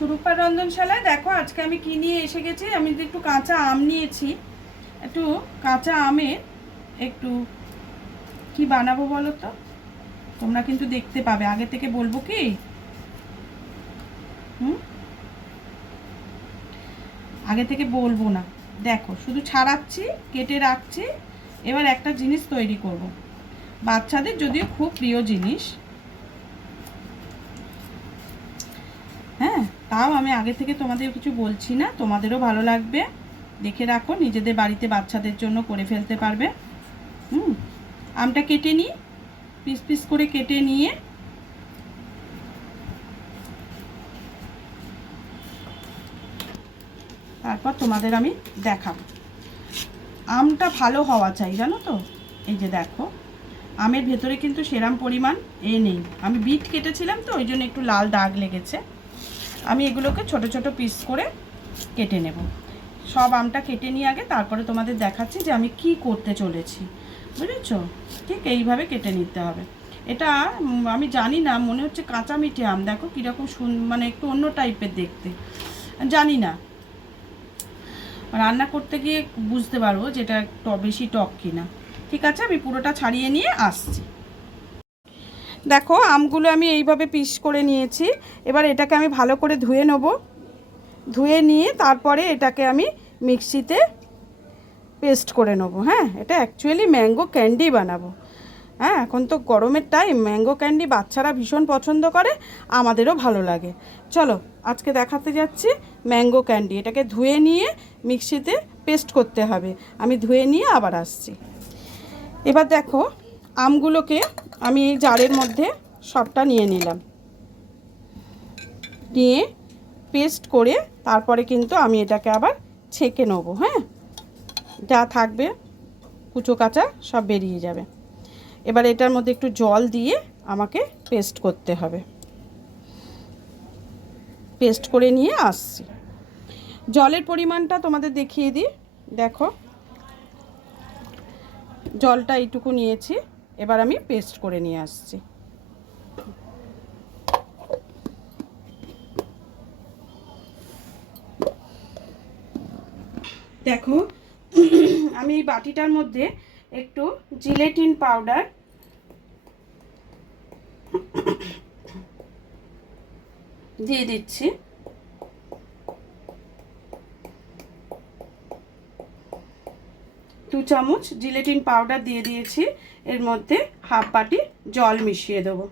সুরূপা রন্ধনশালায় দেখো আজকে আমি কি নিয়ে এসে গেছি। আমি একটু কাঁচা আম নিয়েছি। একটু কাঁচা আমের একটু কি বানাবো বলো তো? তোমরা কিন্তু দেখতে পাবে, আগে থেকে বলবো কি? আগে থেকে বলবো না, দেখো শুধু ছাড়াচ্ছি, কেটে রাখছি। এবার একটা জিনিস তৈরি করব, বাচ্চাদের যদিও খুব প্রিয় জিনিস, হ্যাঁ, তাও আমি আগে থেকে তোমাদের কিছু বলছি না, তোমাদেরও ভালো লাগবে। দেখে রাখো, নিজেদের বাড়িতে বাচ্চাদের জন্য করে ফেলতে পারবে। আমটা কেটে নিই, পিস পিস করে কেটে নিয়ে তারপর তোমাদের আমি দেখাবো। আমটা ভালো হওয়া চাই, জানো তো। এই যে দেখো, আমের ভেতরে কিন্তু সেরাম পরিমাণ নেই। আমি বিট কেটেছিলাম তো, ওই জন্য একটু লাল দাগ লেগেছে। আমি এগুলোকে ছোট ছোট পিস করে কেটে নেব। সব আমটা কেটে নিয়ে আগে তারপরে তোমাদের দেখাচ্ছি যে আমি কি করতে চলেছি, বুঝেছো? ঠিক এইভাবে কেটে নিতে হবে। এটা আমি জানি না, মনে হচ্ছে কাঁচা মিঠে আম। দেখো কীরকম মানে একটু অন্য টাইপের দেখতে, জানি না, রান্না করতে গিয়ে বুঝতে পারবো যেটা বেশি টক কিনা। ঠিক আছে, আমি পুরোটা ছাড়িয়ে নিয়ে আসছি। দেখো আমগুলো আমি এইভাবে পিস করে নিয়েছি। এবার এটাকে আমি ভালো করে ধুয়ে নেব। ধুয়ে নিয়ে তারপরে এটাকে আমি মিক্সিতে পেস্ট করে নেব। হ্যাঁ, এটা অ্যাকচুয়ালি ম্যাঙ্গো ক্যান্ডি বানাবো। হ্যাঁ, এখন তো গরমের টাইম, ম্যাঙ্গো ক্যান্ডি বাচ্চারা ভীষণ পছন্দ করে, আমাদেরও ভালো লাগে। চলো আজকে দেখাতে যাচ্ছি ম্যাঙ্গো ক্যান্ডি। এটাকে ধুয়ে নিয়ে মিক্সিতে পেস্ট করতে হবে। আমি ধুয়ে নিয়ে আবার আসছি। এবার দেখো, আমগুলোকে আমি এই জারের মধ্যে সবটা নিয়ে নিলাম। নিয়ে পেস্ট করে তারপরে কিন্তু আমি এটাকে আবার ছেঁকে নেব। হ্যাঁ, যা থাকবে কুচো কাঁচা সব বেরিয়ে যাবে। এবার এটার মধ্যে একটু জল দিয়ে আমাকে পেস্ট করতে হবে। পেস্ট করে নিয়ে আসছি। জলের পরিমাণটা তোমাদের দেখিয়ে দিই। দেখো, জলটা এইটুকু নিয়েছি। এবার আমি পেস্ট করে নিয়ে আসছি। দেখো, আমি এই বাটিটার মধ্যে একটু জিলেটিন পাউডার দিয়ে দিচ্ছি। 2 চামচ জিলেটিন পাউডার দিয়ে দিয়েছি। এর মধ্যে হাফ বাটি জল মিশিয়ে দেবো।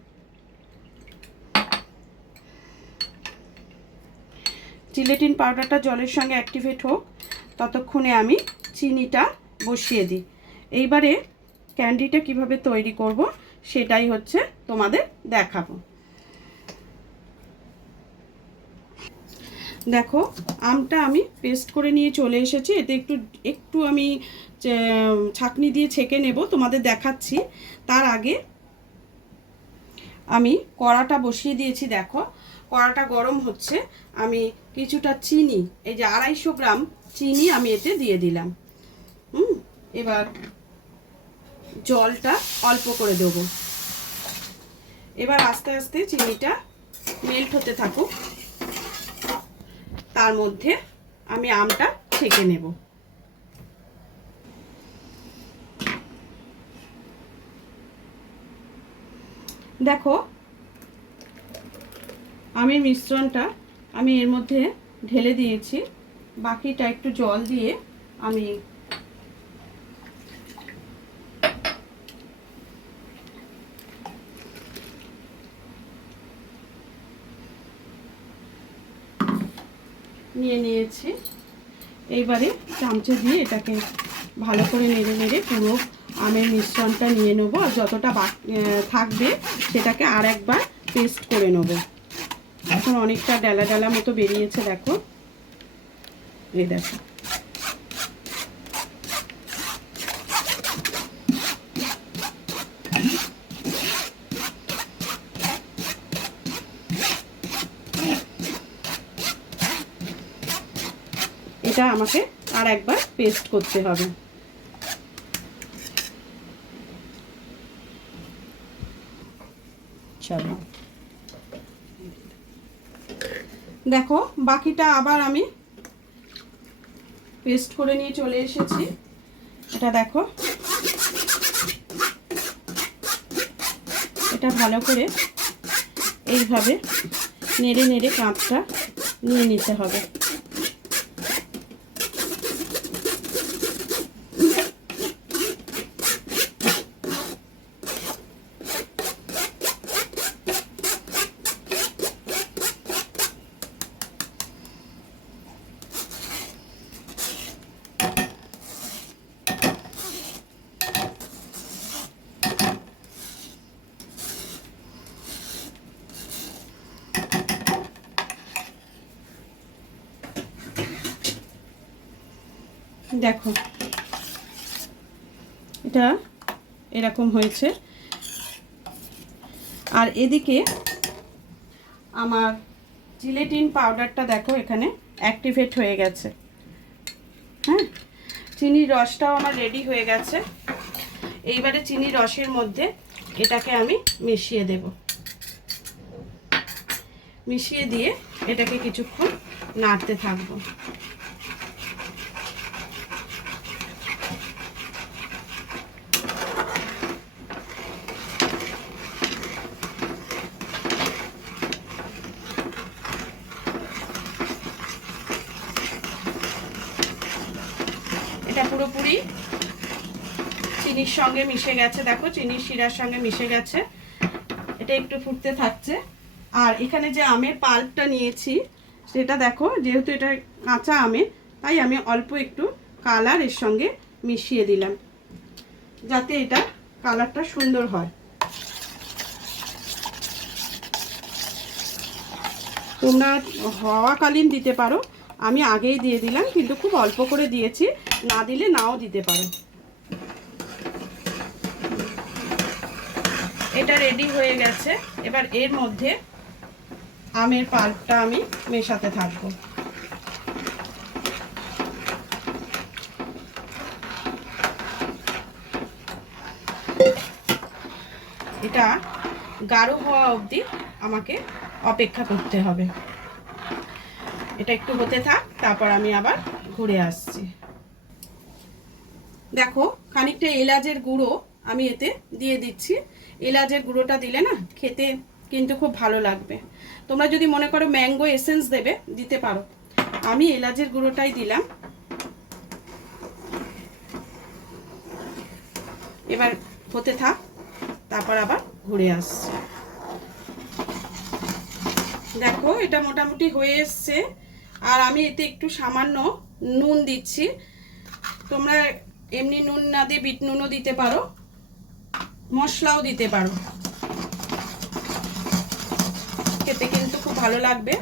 জিলেটিন পাউডারটা জলের সঙ্গে অ্যাক্টিভেট হোক, ততক্ষণে আমি চিনিটা বসিয়ে দিই। এইবারে ক্যান্ডিটা কিভাবে তৈরি করব সেটাই হচ্ছে তোমাদের দেখাবো। দেখো, আমটা আমি পেস্ট করে নিয়ে চলে এসেছি। এতে একটু একটু আমি ছাঁকনি দিয়ে ছেঁকে নেব, তোমাদের দেখাচ্ছি। তার আগে আমি কড়াটা বসিয়ে দিয়েছি। দেখো, কড়াটা গরম হচ্ছে। আমি কিছুটা চিনি, এই যে 250 গ্রাম চিনি আমি এতে দিয়ে দিলাম। এবার জলটা অল্প করে দেব। এবার আস্তে আস্তে চিনিটা মেল্ট হতে থাকুক, তার মধ্যে আমি আমটা ছেঁকে নেব। দেখো, আমের মিশ্রণটা আমি এর মধ্যে ঢেলে দিয়েছি। বাকিটা একটু জল দিয়ে আমি নিয়ে নিয়েছি। এইবারে চামচে দিয়ে এটাকে ভালো করে নেড়ে নেড়ে পুরো আমের মিশ্রণটা নিয়ে নেব। আর যতটা থাকবে সেটাকে আর একবার পেস্ট করে নেব। এখন অনেকটা ডালা ডালা মতো বেরিয়েছে। দেখো, এই দেখো, এটা আমাকে আর একবার পেস্ট করতে হবে। চলো, দেখো বাকিটা আবার আমি পেস্ট করে নিয়ে চলে এসেছি। এটা দেখো, এটা ভালো করে এইভাবে নেড়ে নেড়ে কাঁচটা নিয়ে নিতে হবে। দেখো এটা এরকম হয়েছে। আর এদিকে আমার জিলেটিন পাউডারটা দেখো এখানে অ্যাক্টিভেট হয়ে গেছে। হ্যাঁ, চিনির রসটাও আমার রেডি হয়ে গেছে। এইবারে চিনির রসের মধ্যে এটাকে আমি মিশিয়ে দেব। মিশিয়ে দিয়ে এটাকে কিছুক্ষণ নাড়তে থাকবো। এটা পুরোপুরি চিনির সঙ্গে মিশে গেছে। দেখো চিনির শিরার সঙ্গে মিশে গেছে। এটা একটু ফুটতে থাকছে। আর এখানে যে আমের পাল্পটা নিয়েছি সেটা দেখো, যেহেতু এটা কাঁচা আমের, তাই আমি অল্প একটু কালার এর সঙ্গে মিশিয়ে দিলাম, যাতে এটা কালারটা সুন্দর হয়। তোমরা হওয়াকালীন দিতে পারো, আমি আগেই দিয়ে দিলাম, কিন্তু খুব অল্প করে দিয়েছি, না দিলে নাও দিতে পারো। এটা রেডি হয়ে গেছে। এবার এর মধ্যে আমের পাল্পটা আমি মেশাতে থাকবো। এটা গাঢ় হওয়া অবধি আমাকে অপেক্ষা করতে হবে। এটা একটু হতে থাক, তারপর আমি আবার ঘুরে আসছি। দেখো খানিকটা এলাচের গুঁড়ো আমি এতে দিয়ে দিচ্ছি। এলাচের গুঁড়োটা দিলে না খেতে কিন্তু খুব ভালো লাগবে। তোমরা যদি মনে করো ম্যাঙ্গো এসেন্স দেবে, দিতে পারো। আমি এলাচের গুঁড়োটাই দিলাম। এবার হতে থাক, তারপর আবার ঘুরে আসছি। দেখো এটা মোটামুটি হয়ে এসছে। আর আমি এতে একটু সামান্য নুন দিচ্ছি। তোমরা এমনি নুন না দিয়ে বিট নুনও দিতে পারো, মশলাও দিতে পারো, খেতে কিন্তু খুব ভালো লাগবে।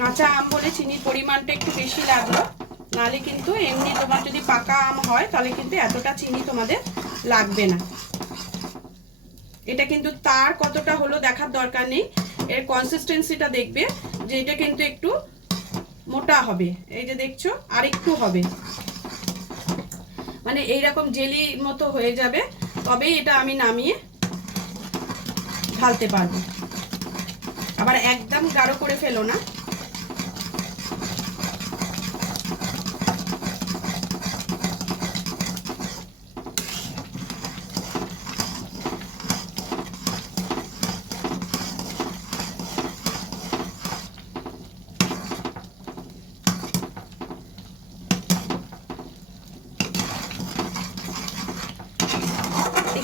কাঁচা আম বলে চিনির পরিমাণটা একটু বেশি লাগলো, নালে কিন্তু এমনি তোমার যদি পাকা আম হয় তাহলে কিন্তু এতটা চিনি তোমাদের লাগবে না। এটা কিন্তু তার কতটা হলো দেখার দরকার নেই, এর কনসিস্টেন্সিটা দেখবে যে এটা কিন্তু একটু মোটা হবে। এই যে দেখছো আর একটু হবে, মানে এইরকম জেলি মতো হয়ে যাবে, তবেই এটা আমি নামিয়ে ঢালতে পারবো। আবার একদম গাঢ় করে ফেলো না।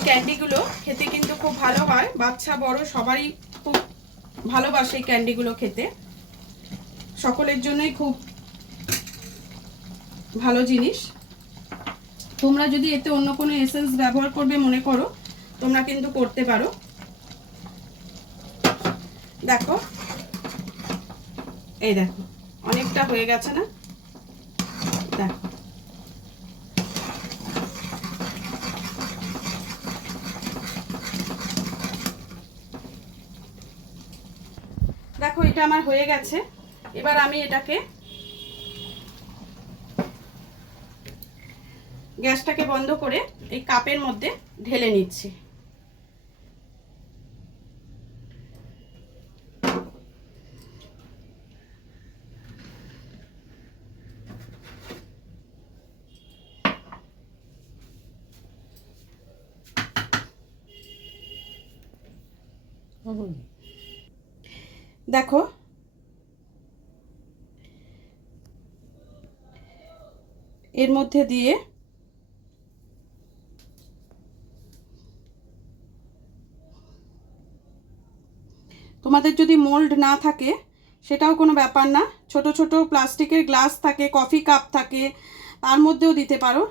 ক্যান্ডিগুলো খেতে কিন্তু খুব ভালো হয়, বাচ্চা বড় সবারই খুব ভালোবাসে এই ক্যান্ডিগুলো খেতে। সকলের জন্যই খুব ভালো জিনিস। তোমরা যদি এতে অন্য কোনো এসেন্স ব্যবহার করবে মনে করো, তোমরা কিন্তু করতে পারো। দেখো এই দেখো অনেকটা হয়ে গেছে না? দেখো দেখো এটা আমার হয়ে গেছে। এবার আমি এটাকে গ্যাসটাকে বন্ধ করে এই কাপের মধ্যে ঢেলে নিচ্ছি। দেখো এর মধ্যে দিয়ে তোমাদের যদি মোল্ড না থাকে সেটাও কোনো ব্যাপার না, ছোট ছোট প্লাস্টিকের গ্লাস থাকে, কফি কাপ থাকে, তার মধ্যেও দিতে পারো।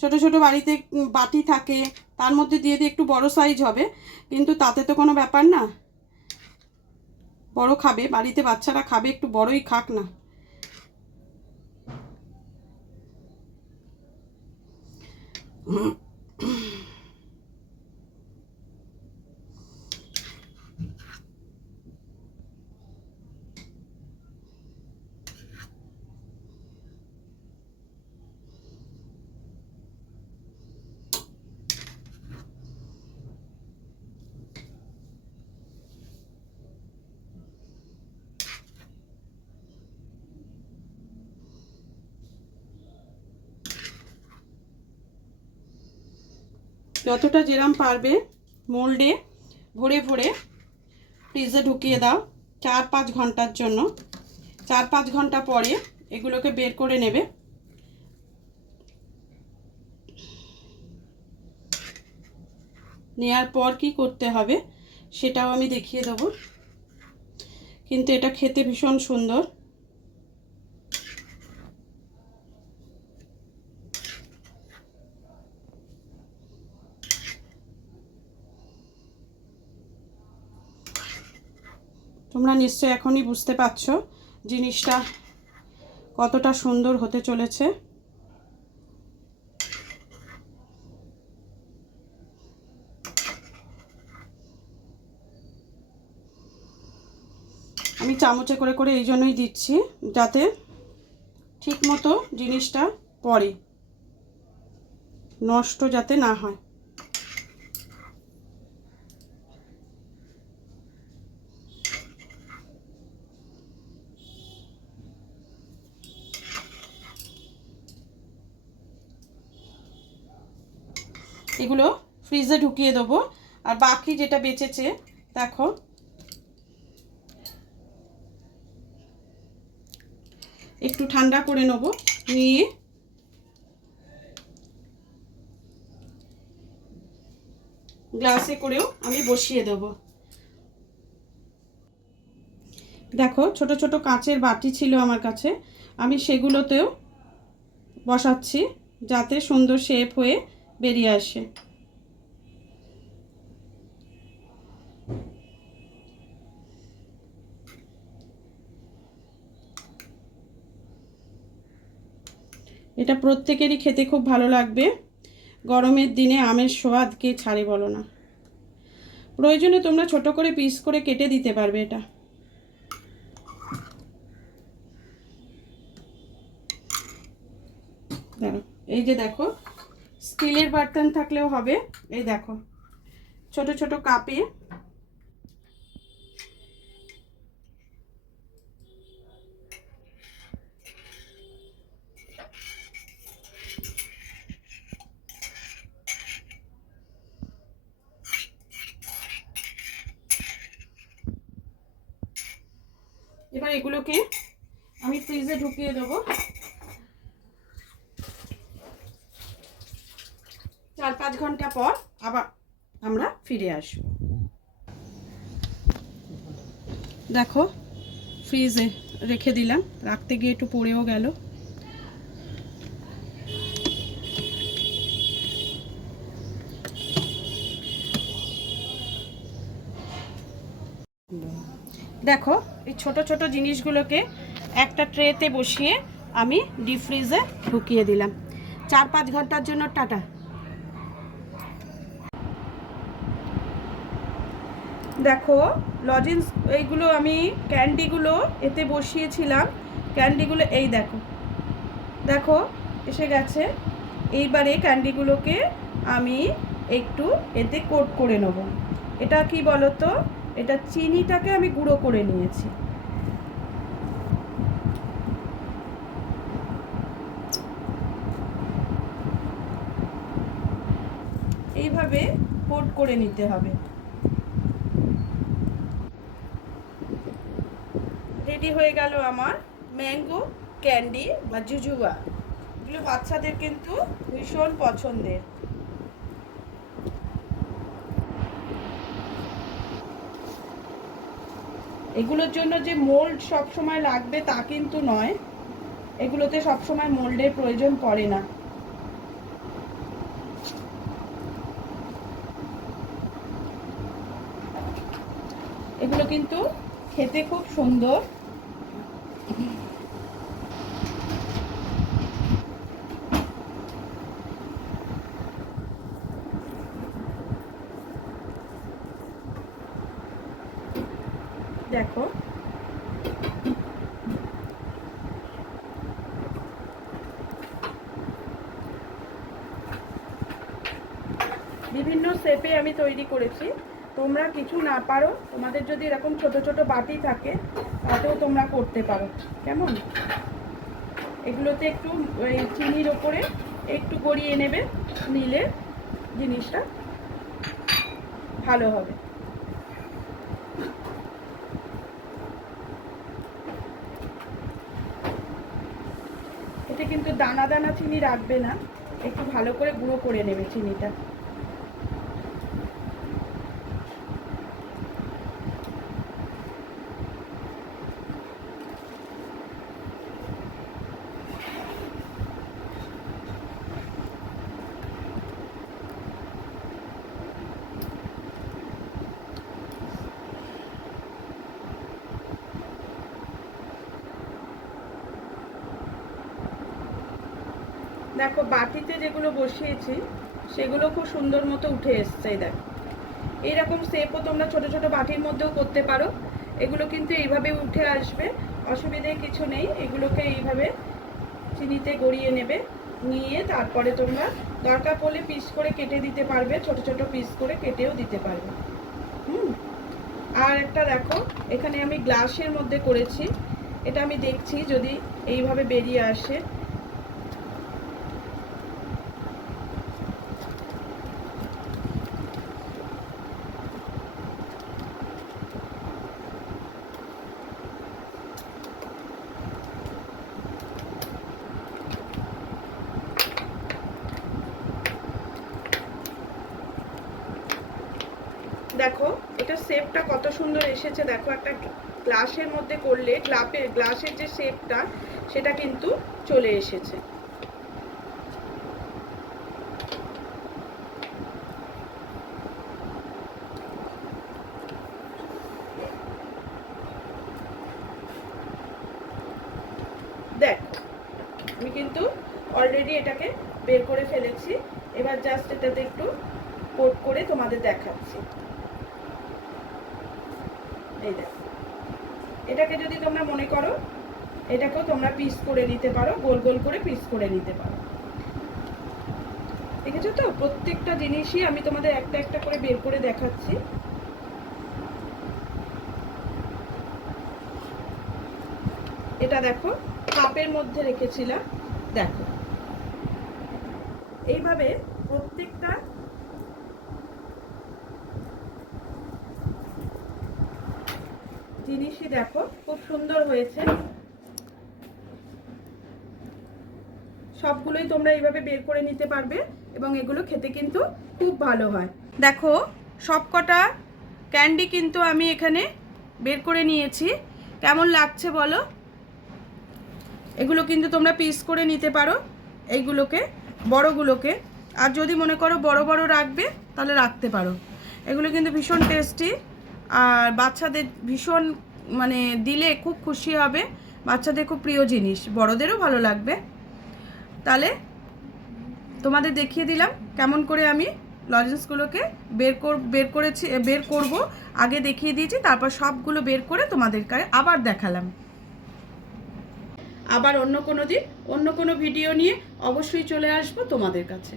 ছোট ছোট বাড়িতে বাটি থাকে, তার মধ্যে দিয়ে দিয়ে একটু বড় সাইজ হবে, কিন্তু তাতে তো কোনো ব্যাপার না। বড় খাবে, বাড়িতে বাচ্চারা খাবে, একটু বড়ই খাক না। যতটা যেরম পারবে মোল্ডে ভরে ভরে ফ্রিজে ঢুকিয়ে দাও 4-5 ঘন্টার জন্য। 4-5 ঘন্টা পরে এগুলোকে বের করে নেবে। নেওয়ার পর কি করতে হবে সেটাও আমি দেখিয়ে দেবো, কিন্তু এটা খেতে ভীষণ সুন্দর। তোমরা নিশ্চয়ই এখনই বুঝতে পারছো জিনিসটা কতটা সুন্দর হতে চলেছে। আমি চামচে করে করে এই জন্যই দিচ্ছি যাতে ঠিক মতো জিনিসটা পড়ে, নষ্ট যাতে না হয়। এগুলো ফ্রিজে ঢুকিয়ে দেবো। আর বাকি যেটা বেঁচেছে দেখো একটু ঠান্ডা করে নেব, নিয়ে গ্লাসে করেও আমি বসিয়ে দেব। দেখো ছোট ছোট কাঁচের বাটি ছিল আমার কাছে, আমি সেগুলোতেও বসাচ্ছি যাতে সুন্দর শেপ হয়ে বেরিয়ে আসে। এটা প্রত্যেকেরই খেতে খুব ভালো লাগবে। গরমের দিনে আমের স্বাদ কে ছাড়ে বলো না। প্রয়োজনে তোমরা ছোট করে পিস করে কেটে দিতে পারবে এটা। দেখো এই যে দেখো স্টিলের বার্তন থাকলেও হবে। এই দেখো ছোট ছোট কাপে এবার এগুলোকে আমি ফ্রিজে ঢুকিয়ে দেবো। 4-5 ঘন্টা পর আবার আমরা ফিরে আসব। দেখো ফ্রিজে রেখে দিলাম, রাখতে গিয়ে একটু পড়েও গেল। দেখো এই ছোট ছোট জিনিসগুলোকে একটা ট্রেতে বসিয়ে আমি ডিপ ফ্রিজে ঢুকিয়ে দিলাম 4-5 ঘন্টার জন্য। টাটা। দেখো লজেন্স এইগুলো আমি ক্যান্ডিগুলো এতে বসিয়েছিলাম, ক্যান্ডিগুলো এই দেখো দেখো এসে গেছে। এইবারে ক্যান্ডিগুলোকে আমি একটু এতে কোট করে নেব। এটা কি বলো তো, এটা চিনিটাকে আমি গুঁড়ো করে নিয়েছি। এইভাবে কোট করে নিতে হবে। রেডি হয়ে গেল আমার ম্যাঙ্গো ক্যান্ডি বা জুজুবা। এগুলো বাচ্চাদের কিন্তু ভীষণ পছন্দের। এগুলোর জন্য যে মোল্ড সব সময় লাগবে তা কিন্তু নয়, এগুলোতে সব সময় মোল্ডের প্রয়োজন পড়ে না। এগুলো কিন্তু খেতে খুব সুন্দর। দেখো বিভিন্ন শেপে আমি তৈরি করেছি। তোমরা কিছু না পারো, তোমাদের যদি এরকম ছোট ছোট বাটি থাকে তাতেও তোমরা করতে পারো। কেমন, এগুলোতে একটু ওই চিনির ওপরে একটু গড়িয়ে নেবে, নিলে জিনিসটা ভালো হবে। এতে কিন্তু দানা দানা চিনি রাখবে না, একটু ভালো করে গুঁড়ো করে নেবে চিনিটা। দেখো বাটিতে যেগুলো বসিয়েছি সেগুলো খুব সুন্দর মতো উঠে এসছে। দেখো এইরকম শেপও তোমরা ছোট ছোট বাটির মধ্যেও করতে পারো। এগুলো কিন্তু এইভাবে উঠে আসবে, অসুবিধে কিছু নেই। এগুলোকে এইভাবে চিনিতে গড়িয়ে নেবে, নিয়ে তারপরে তোমরা দরকার পড়লে পিস করে কেটে দিতে পারবে, ছোট ছোট পিস করে কেটেও দিতে পারবে। আর একটা দেখো এখানে আমি গ্লাসের মধ্যে করেছি, এটা আমি দেখছি যদি এইভাবে বেরিয়ে আসে। দেখো এটা শেপটা কত সুন্দর এসেছে। দেখো একটা গ্লাসের মধ্যে করলে গ্লাসের যে শেপটা সেটা কিন্তু চলে এসেছে। দেখো আমি কিন্তু অলরেডি এটাকে বের করে ফেলেছি। এবার জাস্ট এটাতে একটু কোট করে তোমাদের দেখাচ্ছি। এই দেখো, এটাকে যদি তোমরা মনে করো এটাকেও তোমরা পিস করে নিতে পারো, গোল গোল করে পিস করে নিতে পারো। দেখেছো তো, প্রত্যেকটা জিনিসই আমি তোমাদের একটা একটা করে বের করে দেখাচ্ছি। এটা দেখো কাপের মধ্যে রেখেছিলাম। দেখো এইভাবে প্রত্যেকটা জিনিসই দেখো খুব সুন্দর হয়েছে। সবগুলোই তোমরা এইভাবে বের করে নিতে পারবে এবং এগুলো খেতে কিন্তু খুব ভালো হয়। দেখো সবকটা ক্যান্ডি কিন্তু আমি এখানে বের করে নিয়েছি। কেমন লাগছে বলো? এগুলো কিন্তু তোমরা পিস করে নিতে পারো এইগুলোকে, বড়গুলোকে। আর যদি মনে করো বড় বড় রাখবে তাহলে রাখতে পারো। এগুলো কিন্তু ভীষণ টেস্টি আর বাচ্চাদের ভীষণ মানে দিলে খুব খুশি হবে। বাচ্চাদের খুব প্রিয় জিনিস, বড়দেরও ভালো লাগবে। তাহলে তোমাদের দেখিয়ে দিলাম কেমন করে আমি লজেন্সগুলোকে বের করব। আগে দেখিয়ে দিয়েছি, তারপর সবগুলো বের করে তোমাদেরকে আবার দেখালাম। আবার অন্য কোনো দিন অন্য কোনো ভিডিও নিয়ে অবশ্যই চলে আসবো তোমাদের কাছে।